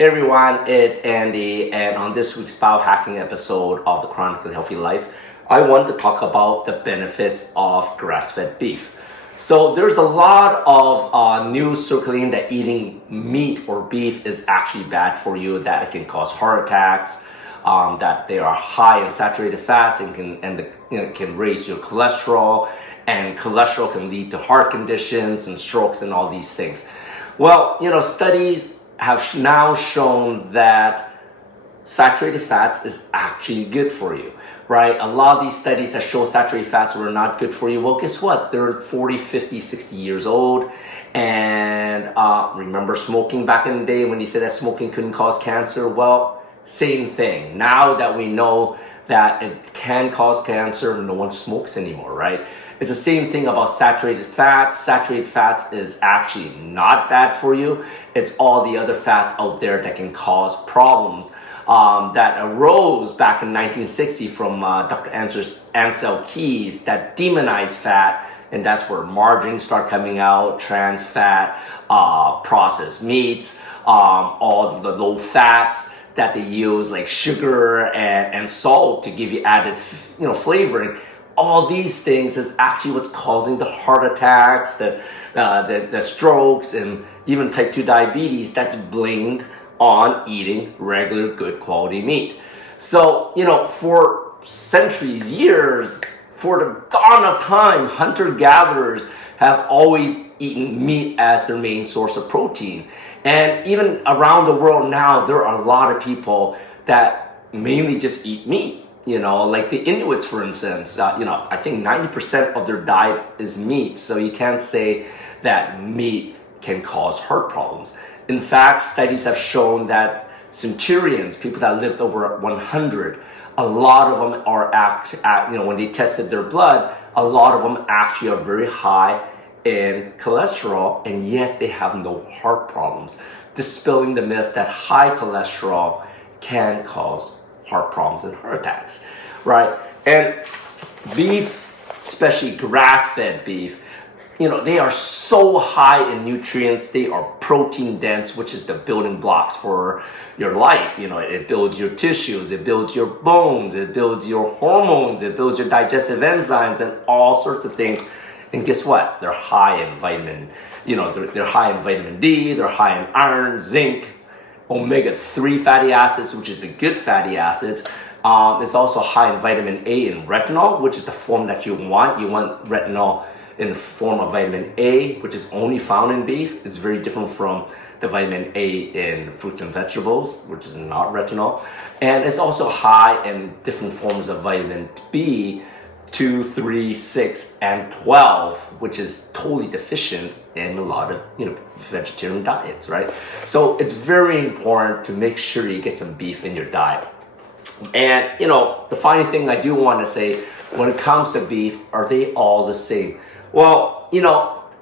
Hey everyone, it's Andy, and on this week's biohacking episode of the Chronically Healthy Life, I want to talk about the benefits of grass-fed beef. So there's a lot of news circulating that eating meat or beef is actually bad for you, that it can cause heart attacks, that they are high in saturated fats and can raise your cholesterol, and cholesterol can lead to heart conditions and strokes and all these things. Well, studies have now shown that saturated fats is actually good for you, right? A lot of these studies that show saturated fats were not good for you. Well, guess what? They're 40, 50, 60 years old. And remember smoking back in the day when they said that smoking couldn't cause cancer? Well, same thing. Now that we know that it can cause cancer, no one smokes anymore, right? It's the same thing about saturated fats. Saturated fats is actually not bad for you. It's all the other fats out there that can cause problems that arose back in 1960 from Dr. Ansel Keys that demonized fat, and that's where margarines start coming out, trans fat, processed meats, all the low fats that they use like sugar and salt to give you added flavoring. All these things is actually what's causing the heart attacks, the strokes, and even type 2 diabetes that's blamed on eating regular good quality meat. So, for centuries, years, for the dawn of time, hunter-gatherers have always eaten meat as their main source of protein. And even around the world now, there are a lot of people that mainly just eat meat. Like the Inuits, for instance, I think 90% of their diet is meat. So you can't say that meat can cause heart problems. In fact, studies have shown that Centenarians, people that lived over 100, a lot of them are when they tested their blood, a lot of them actually are very high in cholesterol, and yet they have no heart problems, dispelling the myth that high cholesterol can cause heart problems and heart attacks, right? And beef, especially grass-fed beef, they are so high in nutrients. They are protein dense, which is the building blocks for your life. It builds your tissues, it builds your bones, it builds your hormones, it builds your digestive enzymes and all sorts of things. And guess what? They're high in vitamin, they're high in vitamin D, they're high in iron, zinc, omega-3 fatty acids, which is the good fatty acids. It's also high in vitamin A and retinol, which is the form that you want. You want retinol in the form of vitamin A, which is only found in beef. It's very different from the vitamin A in fruits and vegetables, which is not retinol. And it's also high in different forms of vitamin B, 2, 3, 6, and 12, which is totally deficient in a lot of vegetarian diets, right? So it's very important to make sure you get some beef in your diet. And the funny thing I do want to say, when it comes to beef, are they all the same? Well,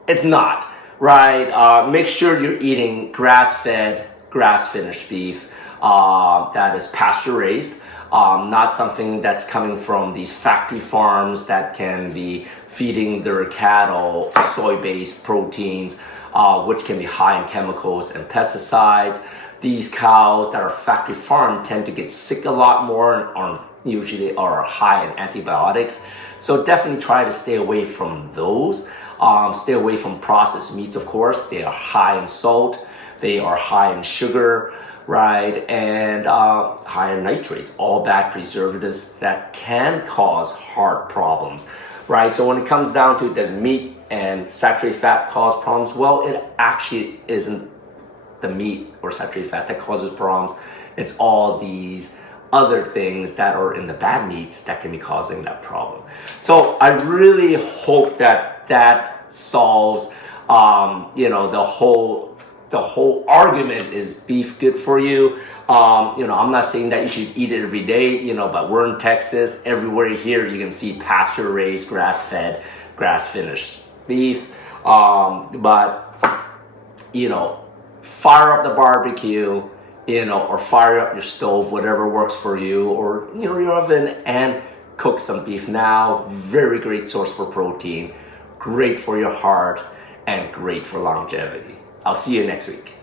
it's not, right? Make sure you're eating grass-fed, grass-finished beef that is pasture-raised. Not something that's coming from these factory farms that can be feeding their cattle soy-based proteins, which can be high in chemicals and pesticides. These cows that are factory farmed tend to get sick a lot more and usually are high in antibiotics. So definitely try to stay away from those. Stay away from processed meats, of course. They are high in salt. They are high in sugar, right? And high in nitrates, all bad preservatives that can cause heart problems, right? So when it comes down to, does meat and saturated fat cause problems? Well, it actually isn't the meat or saturated fat that causes problems. It's all these other things that are in the bad meats that can be causing that problem. So I really hope that solves, the whole argument is beef good for you. I'm not saying that you should eat it every day, but we're in Texas. Everywhere here you can see pasture-raised, grass-fed, grass-finished beef. But fire up the barbecue, or fire up your stove, whatever works for you, or your oven, and cook some beef now. Very great source for protein, great for your heart, and great for longevity. I'll see you next week.